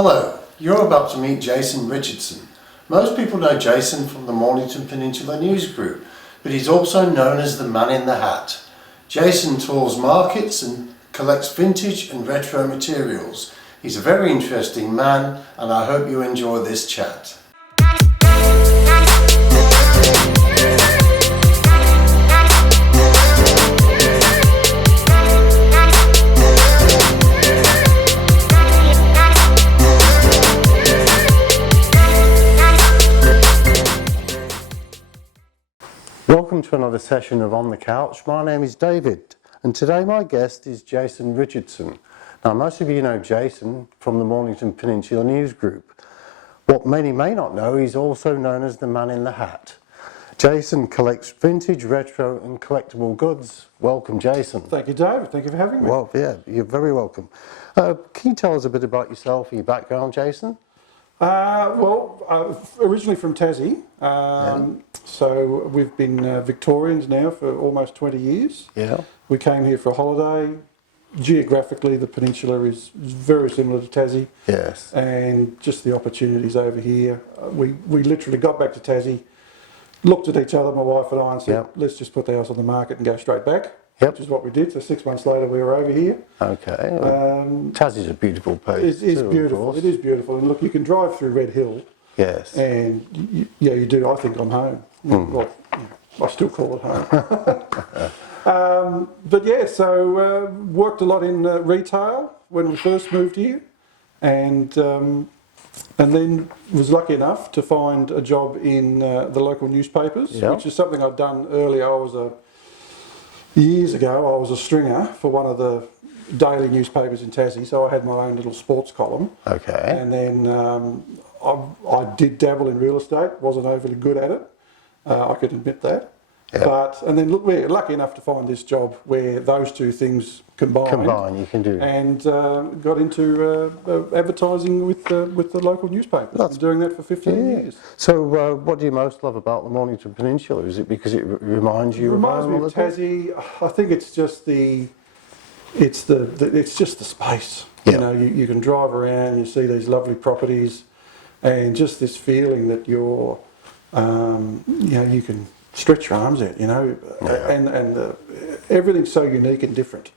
Hello, you're about to meet Jason Richardson. Most people know Jason from the Mornington Peninsula News Group, but he's also known as the Man in the Hat. Jason tours markets and collects vintage and retro materials. He's a very interesting man, and I hope you enjoy this chat. Welcome to another session of On the Couch. My name is David, and today my guest is Jason Richardson. Now, most of you know Jason from the Mornington Peninsula News Group. What many may not know, he's also known as the Man in the Hat. Jason collects vintage, retro and collectible goods. Welcome, Jason. Thank you, David. Thank you for having me. Well, yeah, you're very welcome. Can you tell us a bit about yourself and your background, Jason? Originally from Tassie, so we've been Victorians now for almost 20 years. Yeah. We came here for a holiday. Geographically, the peninsula is very similar to Tassie. Yes. And just the opportunities over here. We literally got back to Tassie, looked at each other, my wife and I, and said, let's just put the house on the market and go straight back. Yep. Which is what we did. So 6 months later, we were over here. Okay. Tassie's a beautiful place. It's beautiful. It is beautiful. And look, you can drive through Red Hill. Yes. And you do. I think I'm home. Well, I still call it home. But yeah, so worked a lot in retail when we first moved here, and then was lucky enough to find a job in the local newspapers, which is something I'd done earlier. Years ago, I was a stringer for one of the daily newspapers in Tassie, so I had my own little sports column. Okay. And then I did dabble in real estate, wasn't overly good at it, I could admit that. Yep. And then look, we're lucky enough to find this job where those two things combine, you can do. And got into advertising with the local newspapers. I've been doing that for 15 years. So what do you most love about the Mornington Peninsula? Is it because it reminds you of home? It reminds me of Tassie. I think it's just it's just the space. Yep. You know, you can drive around, you see these lovely properties, and just this feeling that you can stretch your arms out, and everything's so unique and different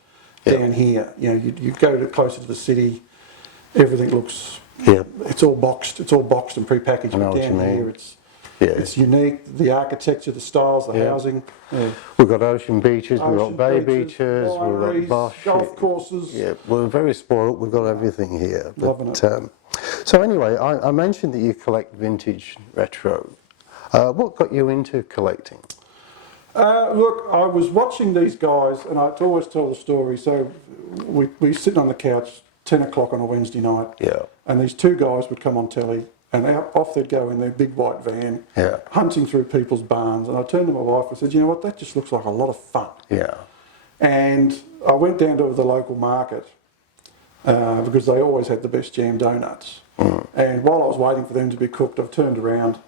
down here. You know, you go closer to the city, everything looks, it's all boxed and prepackaged. But down here, it's unique. The architecture, the styles, the housing. Yeah. We've got ocean beaches, we've got bay beaches, we've got bush, golf courses. Yeah, we're very spoiled. We've got everything here. Loving it. So anyway, I mentioned that you collect vintage retro. What got you into collecting? Look, I was watching these guys, and I always tell the story. So we sit on the couch, 10 o'clock on a Wednesday night, and these two guys would come on telly, and off they'd go in their big white van, hunting through people's barns. And I turned to my wife and said, you know what, that just looks like a lot of fun. Yeah. And I went down to the local market, because they always had the best jam donuts. And while I was waiting for them to be cooked, I've turned around,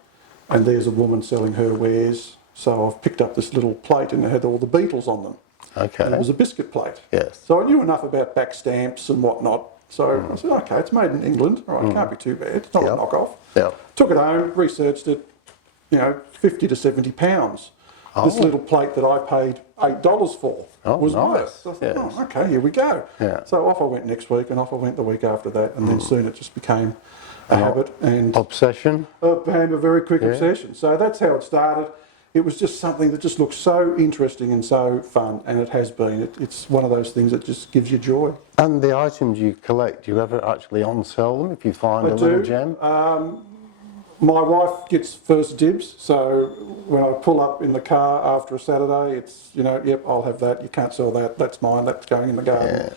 and there's a woman selling her wares. So I've picked up this little plate, and it had all the Beatles on them. Okay. And it was a biscuit plate. Yes. So I knew enough about back stamps and whatnot. So I said, okay, it's made in England. All right, can't be too bad. It's not a knockoff. Took it home, researched it, 50 to 70 pounds. This little plate that I paid $8 for was worth. So I thought, okay, here we go. So off I went next week, and off I went the week after that, and then soon it just became a habit and obsession. Became a very quick obsession. So that's how it started. It was just something that just looks so interesting and so fun, and it has been. It's one of those things that just gives you joy. And the items you collect, do you ever actually on-sell them if you find a little gem? My wife gets first dibs, so when I pull up in the car after a Saturday, it's, I'll have that, you can't sell that, that's mine, that's going in the garden. Yeah.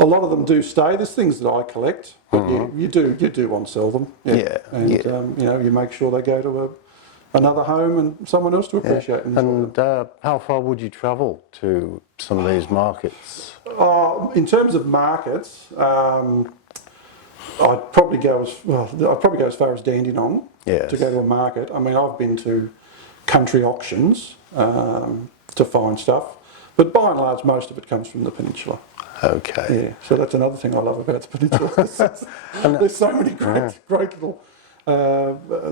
A lot of them do stay. There's things that I collect, but you do on-sell them. And you make sure they go to another home and someone else to appreciate. And how far would you travel to some of these markets? In terms of markets, I'd probably go as far as Dandenong to go to a market. I mean, I've been to country auctions to find stuff, but by and large, most of it comes from the peninsula. Okay. Yeah, so that's another thing I love about the peninsula. There's so many great little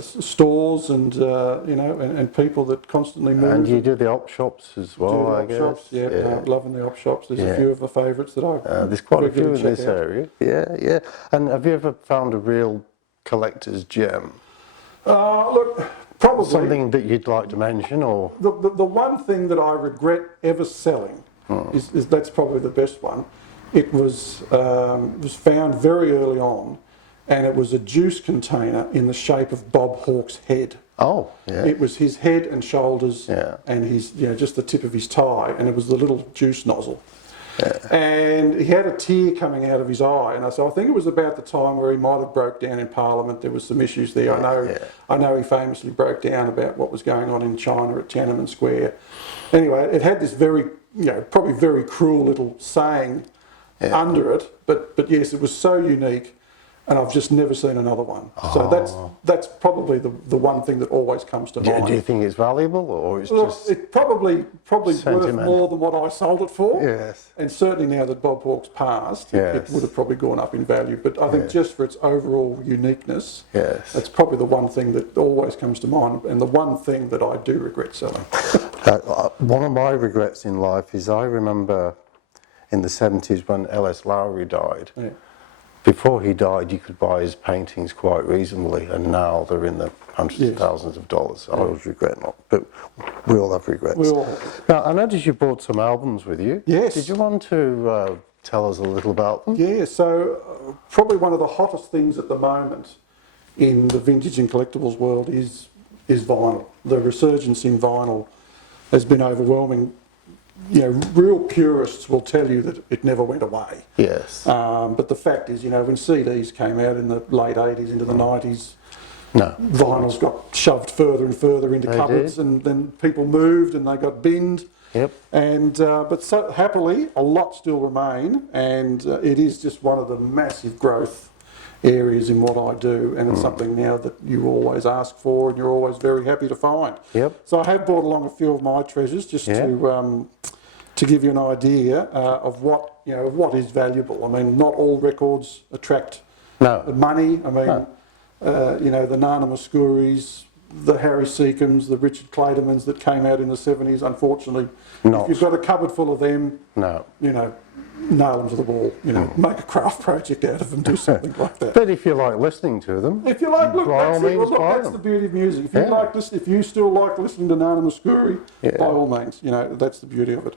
stores and and people that constantly move. And you do the op shops as well, I guess. Shops, loving the op shops. There's a few of the favourites that I there's quite a few in check this out. area. Yeah. And have you ever found a real collector's gem? Look, probably Something that you'd like to mention, or the one thing that I regret ever selling is that's probably the best one. It was found very early on, and it was a juice container in the shape of Bob Hawke's head. oh yeah, It was his head and shoulders, Yeah. and his just the tip of his tie, and it was the little juice nozzle. And he had a tear coming out of his eye, and so I think it was about the time where he might have broke down in Parliament. There was some issues there. I know he famously broke down about what was going on in China at Tiananmen Square. Anyway, it had this very, probably very cruel little saying under it, but yes, it was so unique. And I've just never seen another one. So that's probably the one thing that always comes to mind. do you think it's valuable, or it's Look, just it's probably worth sentimental? more than what I sold it for. Yes. And certainly now that Bob Hawke's passed, it Yes. would have probably gone up in value. But I think just for its overall uniqueness, Yes. that's probably the one thing that always comes to mind, and the one thing that I do regret selling. One of my regrets in life is I remember in the 70s when L.S. Lowry died. Yeah. Before he died, you could buy his paintings quite reasonably, and now they're in the hundreds of thousands of dollars. I always regret not, but we all have regrets. We all Now, I noticed you brought some albums with you. Yes. Did you want to tell us a little about them? Yeah, so probably one of the hottest things at the moment in the vintage and collectibles world is vinyl. The resurgence in vinyl has been overwhelming. Real purists will tell you that it never went away. Yes. But the fact is, when CDs came out in the late 80s into the 90s, No. vinyls got shoved further and further into cupboards, and then people moved and they got binned. Yep. And but so happily, a lot still remain, and it is just one of the massive growth areas in what I do, and it's something now that you always ask for and you're always very happy to find. Yep. So I have brought along a few of my treasures just to give you an idea of what is valuable. I mean, not all records attract money. I mean, the Nana Muscuris, the Harry Seacombe's, the Richard Claydermans that came out in the 70s. Unfortunately, if you've got a cupboard full of them, nail them to the wall. Make a craft project out of them, do something like that. But if you like listening to them, If you like, look, by all that's it. means, Well, buy that's them. the beauty of music. If you if you still like listening to Nana Muscuri, by all means, that's the beauty of it.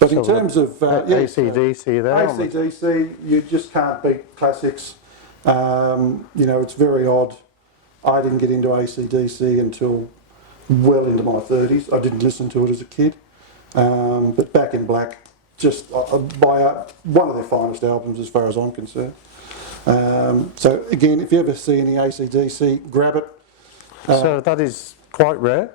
But in terms of AC/DC there. AC/DC, you just can't beat classics. It's very odd. I didn't get into AC/DC until well into my 30s. I didn't listen to it as a kid. But Back in Black, just by one of their finest albums as far as I'm concerned. So again, if you ever see any AC/DC, grab it. So that is quite rare.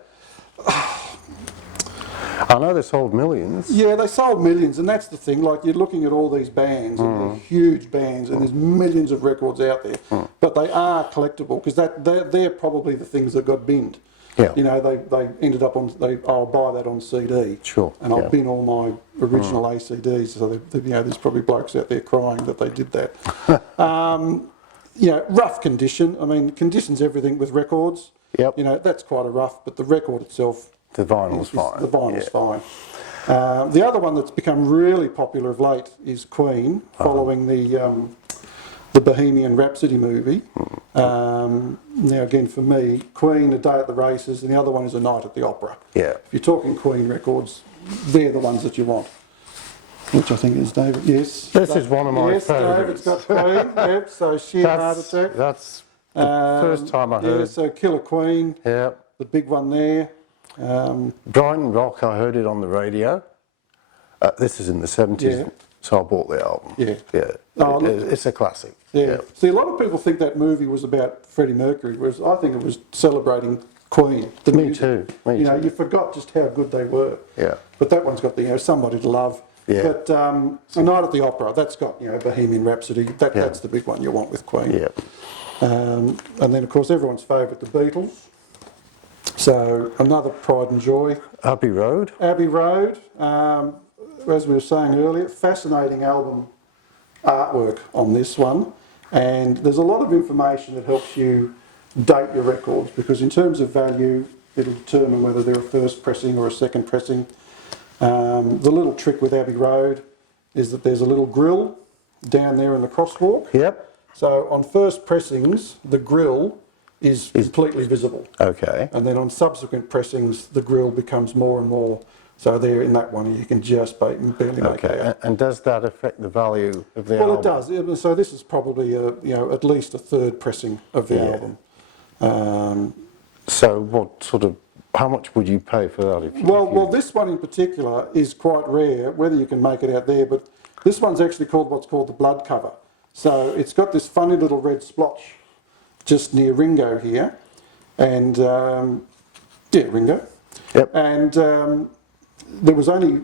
I know they sold millions. Yeah, they sold millions, and that's the thing. Like, you're looking at all these bands, and they're huge bands, and there's millions of records out there. But they are collectible because they're probably the things that got binned. Yeah. They ended up on. I'll buy that on CD. Sure. And I'll bin all my original ACDs. So there's probably blokes out there crying that they did that. Rough condition. I mean, condition's everything with records. Yep. That's quite a rough, but the record itself. The vinyl's fine. The vinyl's fine. The other one that's become really popular of late is Queen, following the Bohemian Rhapsody movie. Now again, for me, Queen, A Day at the Races, and the other one is A Night at the Opera. Yeah. If you're talking Queen records, they're the ones that you want. Which I think is David. Yes. This is one of my yes, favourites. David's got Queen. Yep. So Sheer Heart Attack. That's the first time I heard. Yeah. So Killer Queen. Yeah. The big one there. Brighton Rock, I heard it on the radio. This is in the 70s, Yeah. so I bought the album. Yeah. Yeah. Oh, It's a classic. Yeah. See, a lot of people think that movie was about Freddie Mercury, whereas I think it was celebrating Queen. Me too. You forgot just how good they were. Yeah. But that one's got Somebody to Love. Yeah. But A Night at the Opera, that's got Bohemian Rhapsody. That's the big one you want with Queen. Yeah. And then of course everyone's favourite, the Beatles. So another pride and joy. Abbey Road. Abbey Road. as we were saying earlier, fascinating album artwork on this one, and there's a lot of information that helps you date your records, because in terms of value, it'll determine whether they're a first pressing or a second pressing. The little trick with Abbey Road is that there's a little grill down there in the crosswalk. Yep. So on first pressings, the grill is completely visible. Okay. And then on subsequent pressings, the grill becomes more and more. So there in that one, you can just barely make it out. And does that affect the value of the Well, album? it does. So this is probably at least a third pressing of the album. So what sort of, how much would you pay for that? Well, this one in particular is quite rare, whether you can make it out there, but this one's actually called what's called the blood cover. So it's got this funny little red splotch just near Ringo here, and Ringo. Yep. And there was only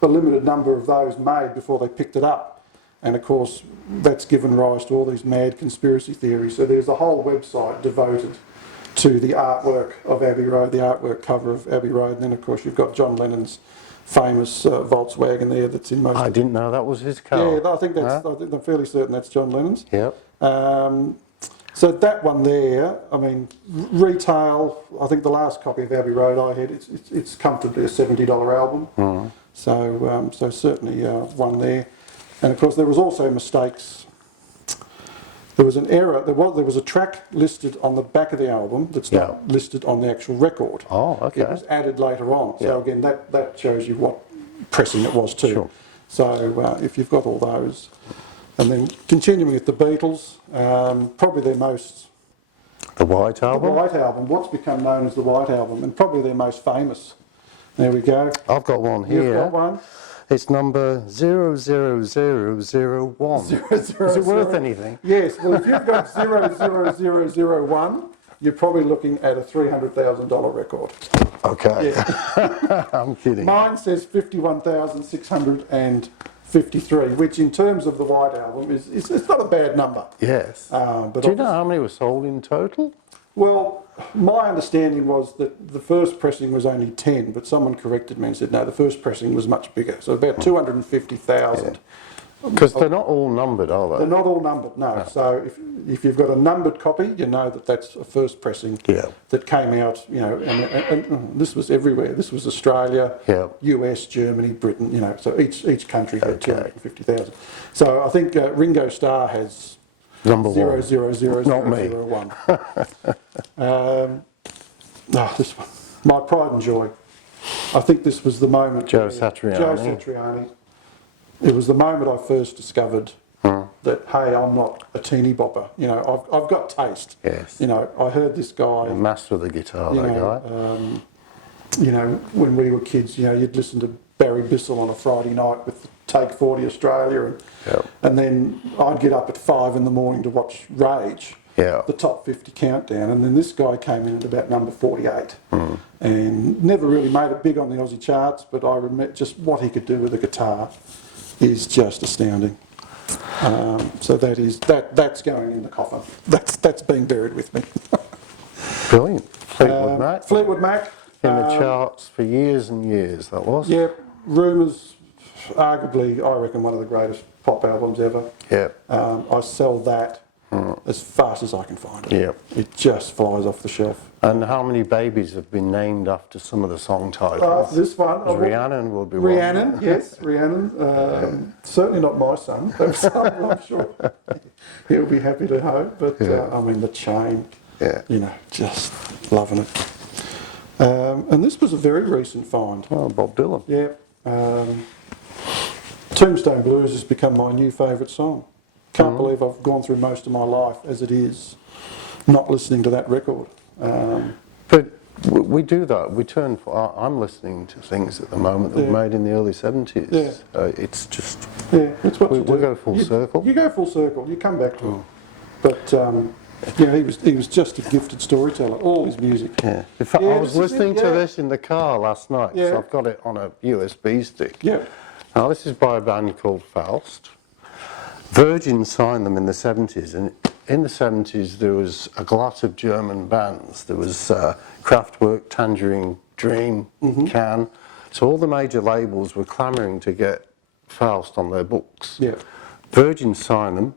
a limited number of those made before they picked it up, and of course that's given rise to all these mad conspiracy theories. So there's a whole website devoted to the artwork of Abbey Road, the artwork cover of Abbey Road, and then of course you've got John Lennon's famous Volkswagen there that's in most. I didn't know that was his car. Yeah, I think that's. I'm fairly certain that's John Lennon's. Yep. So that one there, I mean, retail. I think the last copy of Abbey Road I had, it's comfortably a $70 album. Mm. So certainly one there, and of course there was also mistakes. There was an error. There was a track listed on the back of the album that's not listed on the actual record. Oh, okay. It was added later on. So again, that shows you what pressing it was too. Sure. So if you've got all those, and then continuing with the Beatles, probably their most. The White Album? The White Album, what's become known as the White Album, and probably their most famous. There we go. I've got one here. You've got one? It's number 00001. Is it worth anything? Yes, well if you've got 00001, you're probably looking at a $300,000 record. Okay. Yeah. I'm kidding. Mine says 51,653, which in terms of the White Album it's not a bad number. Yes. But do you know how many were sold in total? Well, my understanding was that the first pressing was only 10, but someone corrected me and said, no, the first pressing was much bigger. So about 250,000. Because they're not all numbered, are they? They're not all numbered, no. So if you've got a numbered copy, you know that that's a first pressing that came out, and this was everywhere. This was Australia, US, Germany, Britain, so each country had 250,000. So I think Ringo Starr has number 0000001. This one, my pride and joy. I think this was the moment. Joe Satriani. It was the moment I first discovered that, hey, I'm not a teeny bopper. I've got taste. Yes. I heard this guy. A master of the guitar, that guy. When we were kids, you'd listen to Barry Bissell on a Friday night with Take 40 Australia, and then I'd get up at 5 in the morning to watch Rage, the top 50 countdown, and then this guy came in at about number 48, and never really made it big on the Aussie charts, but I remember just what he could do with a guitar is just astounding. So that's going in the coffin. That's being buried with me. Brilliant. Fleetwood Mac. Fleetwood Mac. In the charts for years and years, that was. Yeah, Rumours, arguably, I reckon, one of the greatest pop albums ever. Yeah. I sell that as fast as I can find it. Yeah. It just flies off the shelf. And how many babies have been named after some of the song titles? This one. Rhiannon will be one. Rhiannon, yes, Rhiannon. Certainly not my son. I'm sure he'll be happy to know. But, I mean, The Chain, just loving it. And this was a very recent find. Oh, Bob Dylan. Yeah. Tombstone Blues has become my new favourite song. Can't believe I've gone through most of my life as it is not listening to that record. But we do that. I'm listening to things at the moment that were made in the early 70s. Yeah. It's just... Yeah, it's what you do. We go full circle. You go full circle. You come back to it. But... he was just a gifted storyteller, all his music. Yeah. In fact, I was listening to this in the car last night, so I've got it on a USB stick. Yeah. Now, this is by a band called Faust. Virgin signed them in the 70s, and in the 70s there was a glut of German bands. There was Kraftwerk, Tangerine Dream, Can, So all the major labels were clamouring to get Faust on their books. Yeah. Virgin signed them,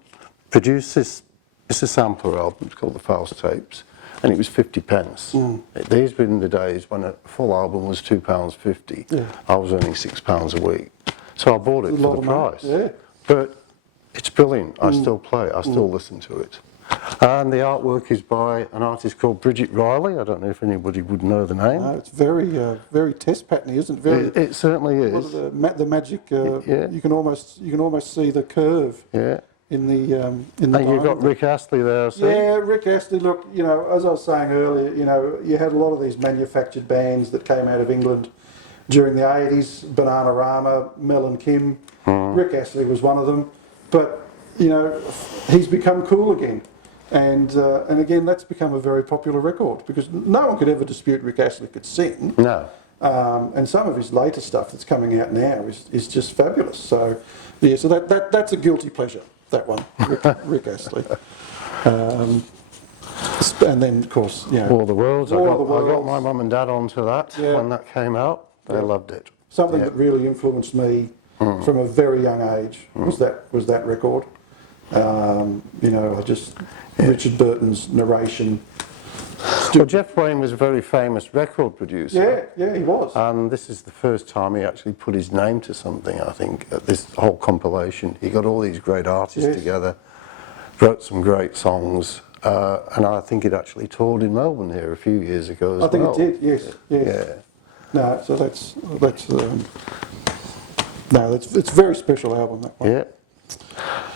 produced this, it's a sampler album, it's called the Faust Tapes, and it was 50 pence. These were in the days when a full album was £2.50. Yeah. I was earning £6 a week. So I bought it for the price. Yeah. But it's brilliant. I still play it. I still listen to it. And the artwork is by an artist called Bridget Riley. I don't know if anybody would know the name. No, it's very test pattern, isn't it? Very. It certainly is. The magic. Yeah. You can almost see the curve. Yeah. In the And you've got Rick Astley there, I see. Yeah, Rick Astley. Look, you know, as I was saying earlier, you know, you had a lot of these manufactured bands that came out of England during the 80s. Bananarama, Mel and Kim. Rick Astley was one of them. But you know, he's become cool again. And again, that's become a very popular record because no one could ever dispute Rick Astley could sing. No. And some of his later stuff that's coming out now is just fabulous. So, yeah, so that's a guilty pleasure, that one, Rick Astley. And then, of course, you know, War of the Worlds. I got Worlds. my mum and dad onto that when that came out. They loved it. Something that really influenced me from a very young age was that record. You know, Richard Burton's narration. Well, Jeff Wayne was a very famous record producer. Yeah, he was. And this is the first time he actually put his name to something, I think, at this whole compilation. He got all these great artists together, wrote some great songs, and I think it actually toured in Melbourne here a few years ago as well. I think it did, yes. Yeah. No, so it's a very special album, that one. Yeah.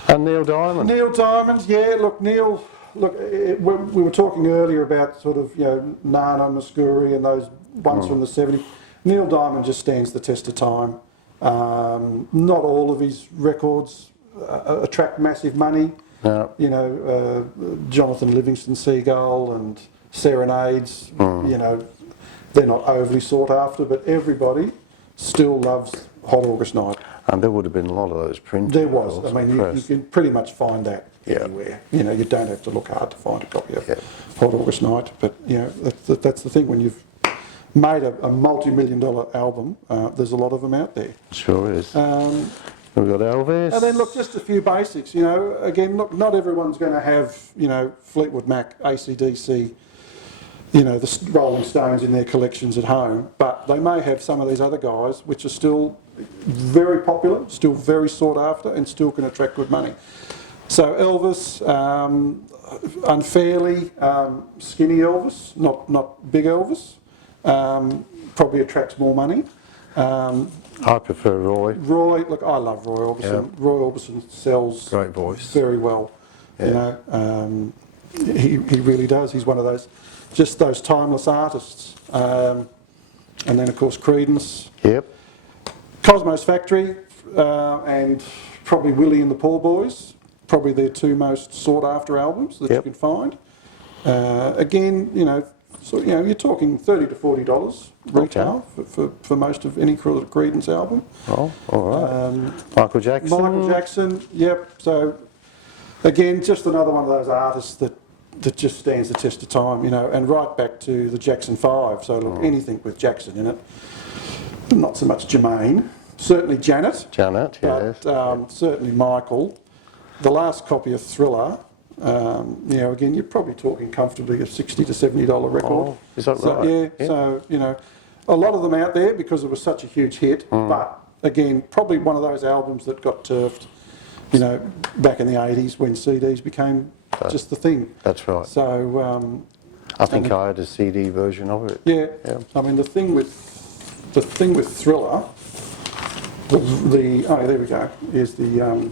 And Neil Diamond. Neil Diamond, yeah, look, Neil, we were talking earlier about sort of, you know, Nana, Muscuri and those ones from the 70s. Neil Diamond just stands the test of time. Not all of his records attract massive money. No. You know, Jonathan Livingston Seagull and Serenades, you know, they're not overly sought after, but everybody still loves Hot August Night. And there would have been a lot of those printed. There was. I mean, you can pretty much find that anywhere. You know, you don't have to look hard to find a copy of Hot August Night. But, you know, that's the thing. When you've made a multi-million-dollar album, there's a lot of them out there. Sure is. We've got Elvis. And then, look, just a few basics. You know, again, look, not everyone's going to have, you know, Fleetwood Mac, AC/DC, you know, the Rolling Stones in their collections at home, but they may have some of these other guys which are still very popular, still very sought after, and still can attract good money. So Elvis, unfairly skinny Elvis, not big Elvis, probably attracts more money. I prefer Roy. Roy, look, I love Roy Orbison. Yeah. Roy Orbison sells Great voice. very well. Yeah. You know, he really does. He's one of those timeless artists. And then, of course, Creedence. Yep. Cosmo's Factory and probably Willie and the Poor Boys, probably their two most sought after albums that you can find. Again, you know, so you know, you're talking $30 to $40 retail for most of any Creedence album. Oh, all right. Michael Jackson. Michael Jackson, yep. So again, just another one of those artists that just stands the test of time, you know, and right back to the Jackson 5. So look, anything with Jackson in it. Not so much Jermaine, certainly Janet. Janet, yes. But certainly Michael. The last copy of Thriller, you know, again, you're probably talking comfortably a $60 to $70 record. Oh, is that So, right? yeah, so, you know, a lot of them out there because it was such a huge hit. But again, probably one of those albums that got turfed, you know, back in the 80s when CDs became just the thing. That's right. So I think I had a CD version of it. yeah. I mean, the thing with Thriller, oh, there we go. Is the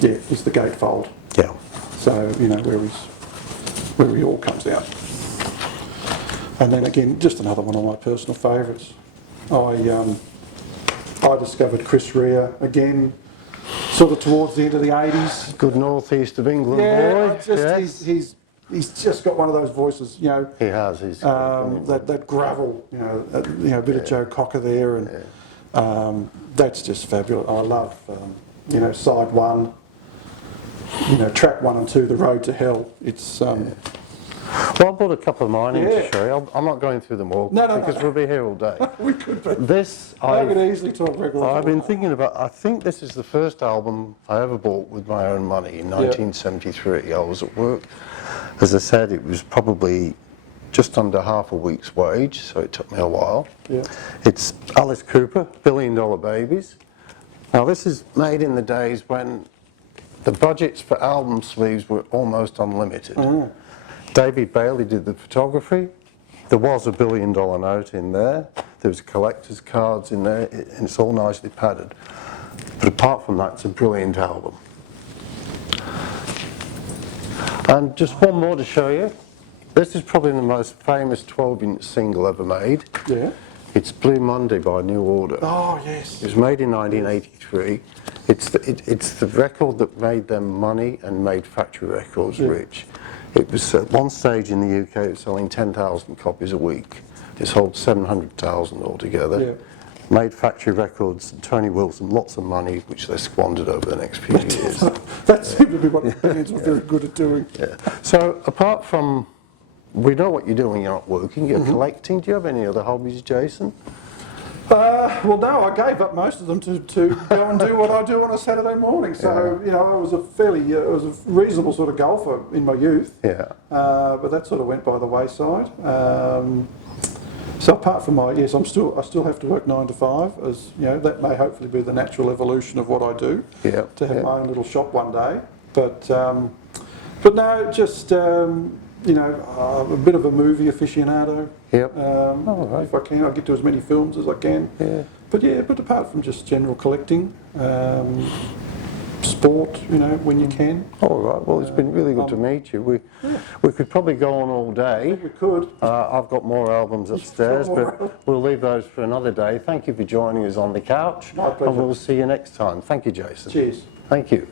is the gatefold. Yeah. So you know where he all comes out. And then again, just another one of my personal favourites. I discovered Chris Rea again, sort of towards the end of the 80s. Good northeast of England boy. He's just got one of those voices, you know. He has. He's that gravel, you know, a bit of Joe Cocker there, and that's just fabulous. I love, you know, side one, you know, track 1 and 2, The Road to Hell. It's Well, I brought a couple of mine in Yeah. to show you. I'm not going through them all No, no, because no. we'll be here all day. We could be. This, I could easily talk records. I've been thinking about, I think this is the first album I ever bought with my own money in 1973. I was at work. As I said, it was probably just under half a week's wage, so it took me a while. Yeah. It's Alice Cooper, $1 Billion Babies. Now this is made in the days when the budgets for album sleeves were almost unlimited. David Bailey did the photography. There was a $1 billion note in there. There was collector's cards in there, and it's all nicely padded. But apart from that, it's a brilliant album. And just one more to show you. This is probably the most famous 12-inch single ever made. Yeah. It's Blue Monday by New Order. Oh, yes. It was made in 1983. It's the record that made them money and made factory records rich. It was at one stage in the UK, it was selling 10,000 copies a week. It sold 700,000 altogether. Yeah. Made factory records, Tony Wilson, lots of money, which they squandered over the next few years. That seemed to be what the bands were very good at doing. Yeah. So apart from, we know what you're doing, you're not working, you're collecting. Do you have any other hobbies, Jason? Well, no, I gave up most of them to go and do what I do on a Saturday morning. So, you know, I was I was a reasonable sort of golfer in my youth. Yeah. But that sort of went by the wayside. So apart from I still have to work 9 to 5, as you know, that may hopefully be the natural evolution of what I do. Yeah. To have my own little shop one day. But no, just you know, a bit of a movie aficionado. Yep. Right. If I can, I'll get to as many films as I can. Yeah. But apart from just general collecting, sport, you know, when you can. All right. Well, it's been really good to meet you. We could probably go on all day. We could. I've got more albums upstairs, but we'll leave those for another day. Thank you for joining us on the couch. My pleasure. And we'll see you next time. Thank you, Jason. Cheers. Thank you.